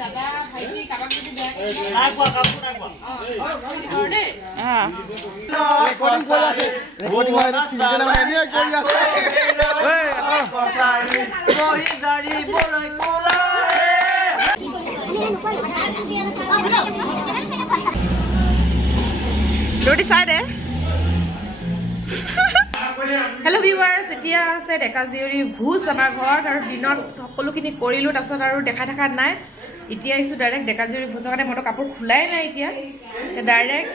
দাদা ভাইটি কাবাক যদি দে নাই কোৱা কাপু নাই কোৱা অৰে ৰেকৰ্ডিং কৰি আছে ৰেকৰ্ডিং কৰি আছে এই কছাৰী বহি গাড়ী বৰাই কোলা Roti side eh? Hello viewers, এতিয়া আছে ডেকাজিয়ৰি ভুজ আমাৰ ঘৰত আৰু দিনত সকলোখিনি কৰিলো তাৰপিছত আৰু দেখা দেখা নাই এতিয়া ইছু ডাইৰেক্ট ডেকাজিয়ৰি ভুজৰ কাৰণে মটো কাপোৰ খুলাই নাই এতিয়া ডাইৰেক্ট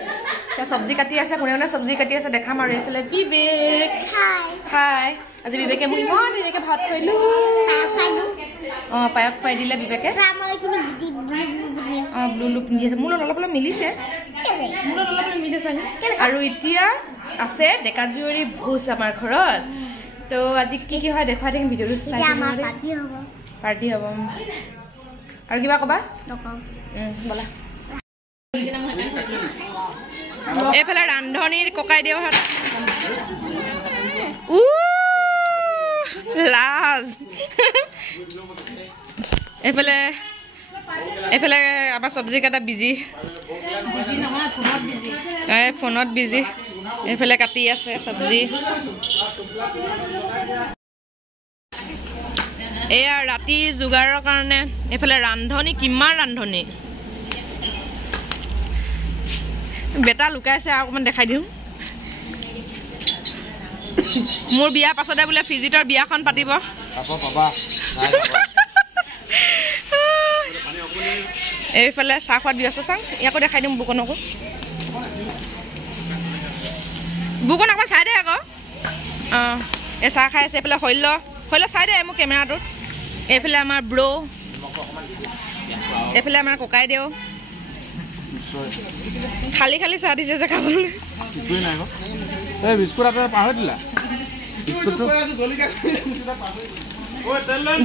সবজি কাটি আছে কোনে সবজি কাটি আছে দেখাম আৰু এফালে বিবেক হাই আজি বিবেকে মই ইমান এনেকে ভাত খাইলো পায়ক পাই দিলে বিবেকে ব্লু লুক পিন্ধি আছে মোৰ অলপ অলপ মিলিছে আৰু এতিয়া আছে ডেকাজিয়ৰি ভুজ আমাৰ ঘৰত তো আজি কি কি হয় দেখা থাকিম ভিডিঅ'টো চাই আমাৰ পাৰ্টি হ'ব আৰু কিবা কবা নকম বলা এফালে ৰান্ধনীৰ ককাই দেও হাত লাজ এফালে আমাৰ সবজি কাটা বিজি ফোনত বিজি এফালে কাটি আছে সবজি এয়া ৰাতি যোগাৰৰ কাৰণে এফালে ৰান্ধনী কিমান ৰান্ধনী বেটা লুকাইছে আৰু অকমান দেখাই দিওঁ মোৰ বিয়া পাছতে বোলে ফিজিটৰ বিয়াখন পাতিব এইফালে চাহ খোৱাত ব্যস্ত চাং ইয়াকো দেখাই দিম বুকনকো বুকন অকমান চাই দে আকৌ এই চাহ খাই আছে এইফালে শৈল্য চাই দে মোৰ কেমেৰাটোত এইফালে আমাৰ ব্ৰ এইফালে আমাৰ ককাই দেও খালি খালি চাহ দিছে যে খাবলৈ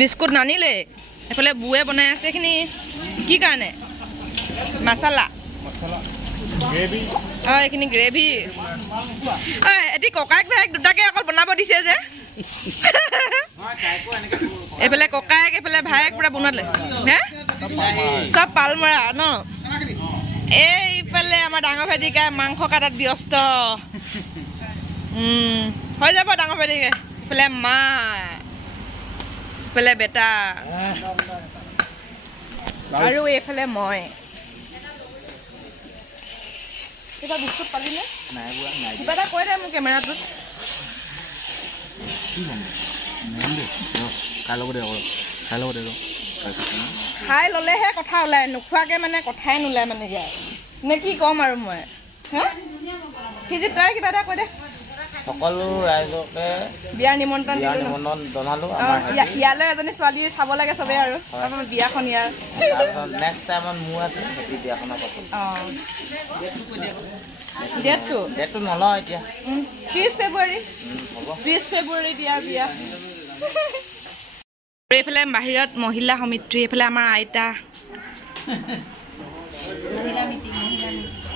বিস্কুট নানিলে এফালে বুৱে বনাই আছে এইখিনি কি কাৰণে মছলা এইখিনি গ্ৰেভি এটি ককাইক ভাইক দুটাকে অকল বনাব দিছে যে এইফালে ককাইক এইফালে ভাইক পুৰা বনালে হে চব পালমৰা ন এইফালে আমাৰ ডাঙৰ ভাইটিকে মাংস কাটাত ব্যস্ত হৈ যাব ডাঙৰ ভাইটিকে এইফালে মা এইফালে বেটা আৰু এইফালে মই কিবা বিস্কুট পালিনে কিবা এটা কৈ দে মোৰ কেমেৰাটোত খাই ল'লেহে কথা ওলায় নোখোৱাকৈ মানে কথাই নোলায় মানে ইয়াৰ নে কি ক'ম আৰু মই হা ফিজিত তই কিবা এটা কৈ দে সকলো ৰাইজকে বিয়াৰ নিমন্ত্ৰণ জনালো ইয়ালৈ এজনী ছোৱালী চাব লাগে চবে আৰু আমাৰ বিয়াখন ইয়াৰ নেক্সট টাইমত মোৰ আছে বিয়াখনৰ পাছত ডেটটো নলওঁ এতিয়া 30 ফেব্ৰুৱাৰী দিয়া বিয়া এইফালে বাহিৰত মহিলা সমিতি এইফালে আমাৰ আইতা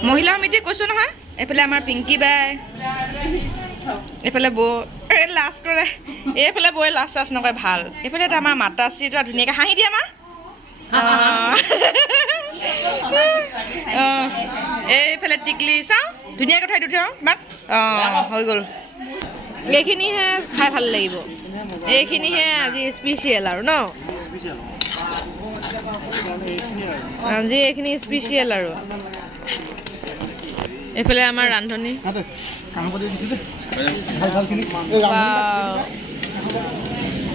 মহিলা সমিতি কৈছো নহয় এইফালে আমাৰ পিংকি বাই এইফালে বৌ লাজ কৰে এইফালে বৌয়ে লাজ চাজ নকৰে ভাল এইফালে আমাৰ মাতাশ্ৰীটো ধুনীয়াকৈ হাঁহি দিয়ে আমাৰ এইফালে টিকলি চাওঁ ধুনীয়াকৈ থৈ দিওঁ মাক হৈ গ'ল এইখিনিহে খাই ভাল লাগিব এইখিনিহে আজি স্পেচিয়েল আৰু ন আজি এইখিনি স্পেচিয়েল আৰু এইফালে আমাৰ ৰান্ধনী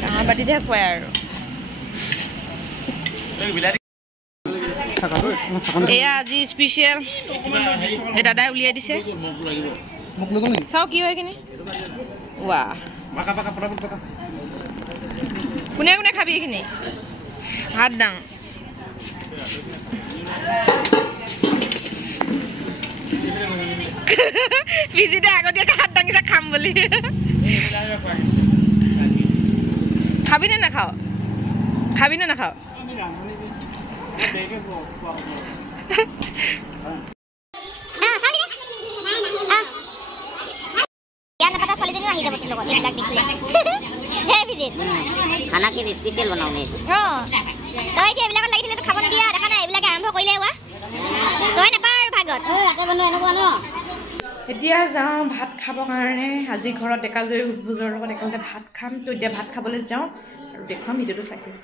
কাঁহৰ বাতিতহে খুৱাই আৰু এয়া আজি স্পেচিয়েল এই দাদাই উলিয়াই দিছে চাওঁ কি হয় এইখিনি ৱাহ কোনে কোনে খাবি এইখিনি হাত দাং পিজিতে আগতীয়াকৈ হাত দাঙিছে খাম বুলি খাবি নে নাখাওঁ खाना के स्पेशल बनाओगे तो ये এতিয়া যাওঁ ভাত খাবৰ কাৰণে আজি ঘৰত ডেকাজুৰি ভোজৰ লগত একেলগে ভাত খাম তো এতিয়া ভাত খাবলৈ যাওঁ আৰু দেখুৱাম ভিডিঅ'টো চাই থাকিব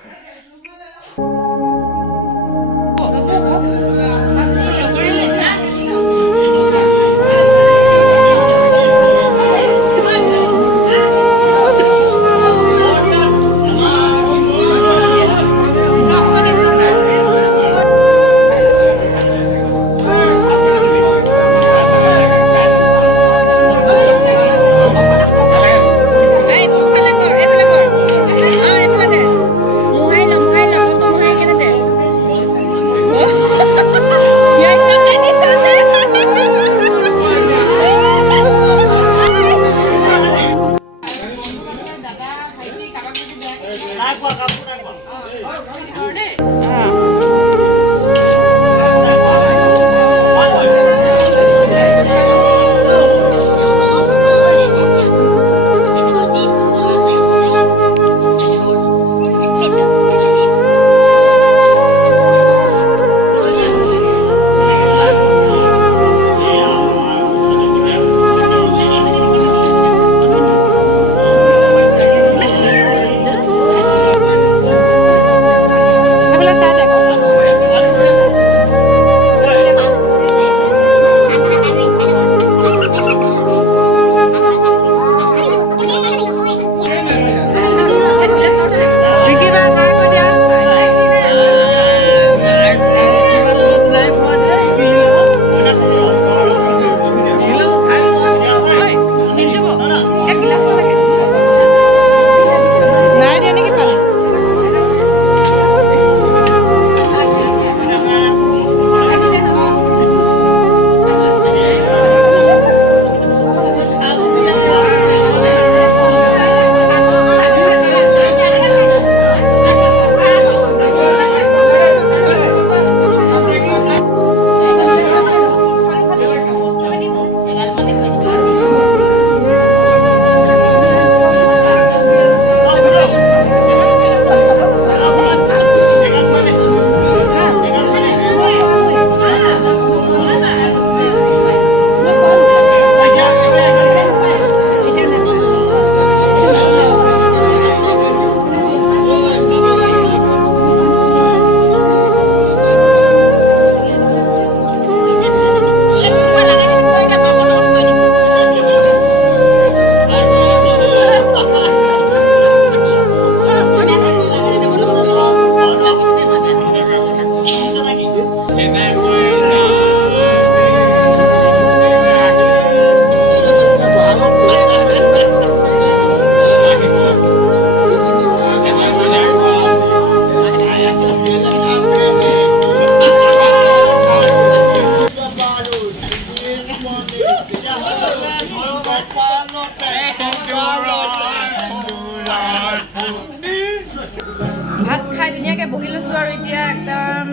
ভাত খাই ধুনীয়াকে বহি লৈছো আৰু এতিয়া একদম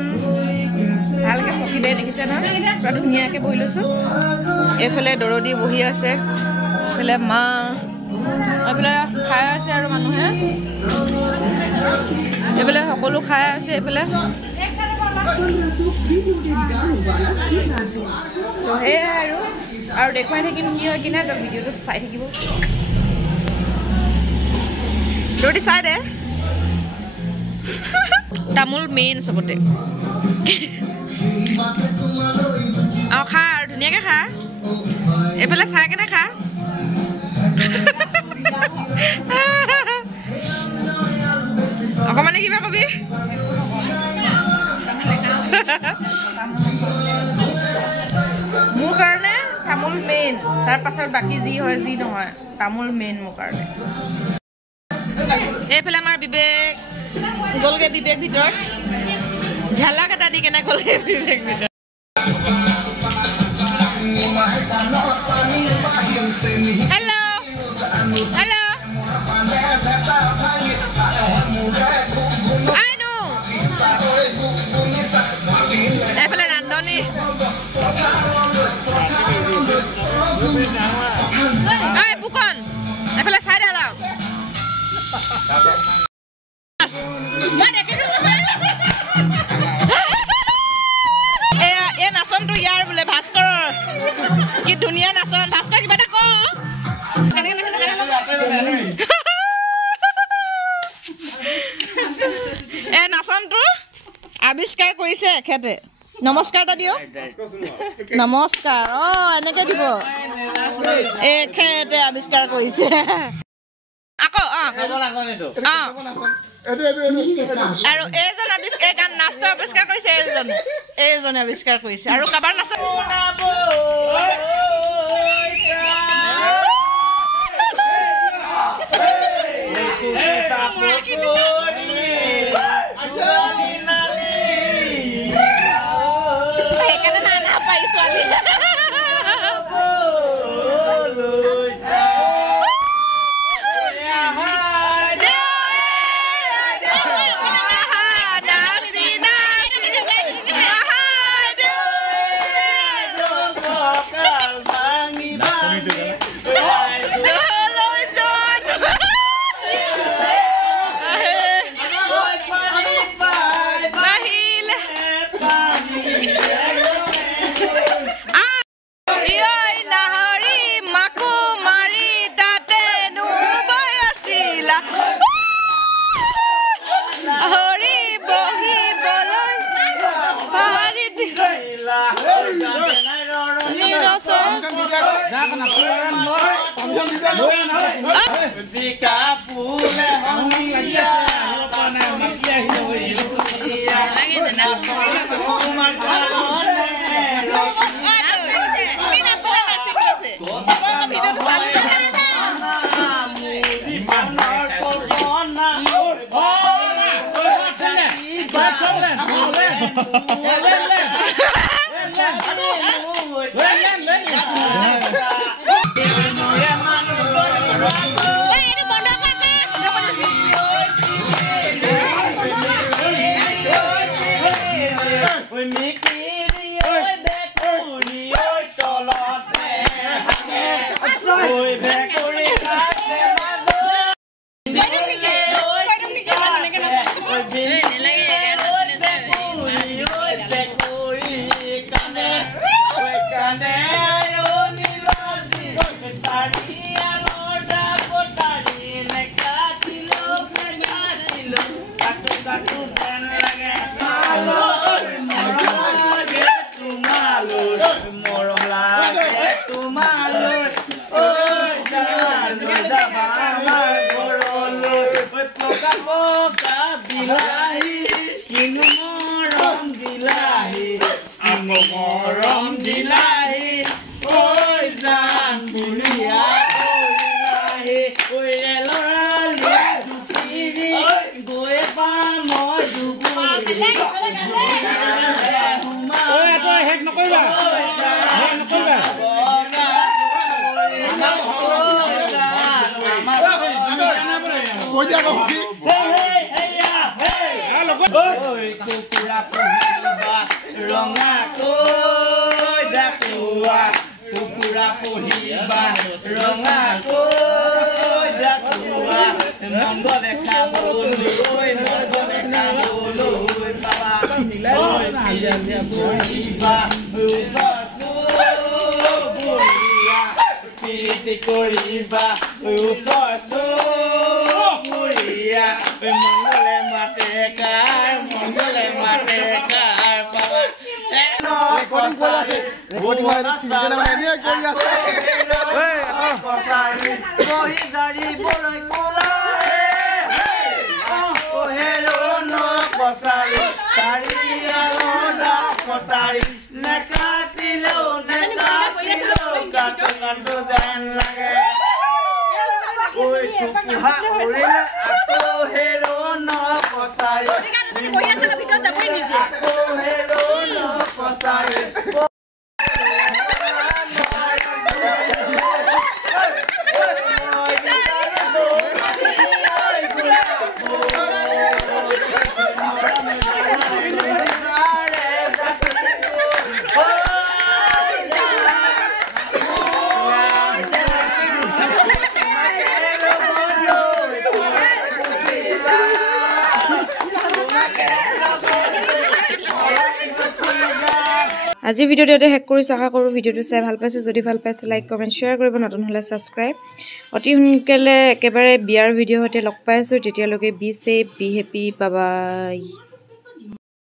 ভালকে চকী দে দেখিছে নহয় পুৰা ধুনীয়াকে বহি লৈছো এইফালে দৰদি বহি আছে এইফালে মা এইফালে খাই আছে আৰু মানুহে এইফালে সকলো খাই আছে এইফালে তো সেয়াই আৰু দেখুৱাই থাকিম কি হয় কিনে তো ভিডিঅ'টো চাই থাকিব দৰদি চাই দে তামোল মেইন সবতে আৰু খা আৰু ধুনীয়াকে খা এইফালে চাই কেনে খা অকমানে কিবা কবি মোৰ কাৰণে তামোল মেইন তাৰ পাছত বাকী যি হয় যি নহয় তামোল মেইন মোৰ কাৰণে এইফালে আমাৰ বিবেক গলগে বিবেক ভিতৰত ঝালাক এটা দি কেনে গলগে বিবেক ভিতৰত হেল্ল' হেল্ল' আইনো এইফালে ৰান্ধনি ঐ বুকন এইফালে চাই দে লাও নাচনটো ইয়াৰ বোলে ভাস্কৰৰ আৱিষ্কাৰ কৰিছে এখেতে নমস্কাৰ এটা দিও নমস্কাৰ এনেকে দিব এখেতে আৱিষ্কাৰ কৰিছে আকৌ আৰু এইজন আৱিষ্কাৰ গান নাচটো আৱিষ্কাৰ কৰিছে এইজনে আৱিষ্কাৰ কৰিছে আৰু কাবাৰ নাচ আজি ভিডিওটো শেষ কৰিছো আশা কৰো ভিডিওটো চাই ভাল পাইছে যদি ভাল পাইছে লাইক কমেন্ট শেয়াৰ কৰিব নতুন হলে সাবস্ক্ৰাইব অতি সোনকালে একেবাৰে বিয়াৰ ভিডিও হতে লগ পাইছো তেতিয়ালৈকে be safe B happy bye bye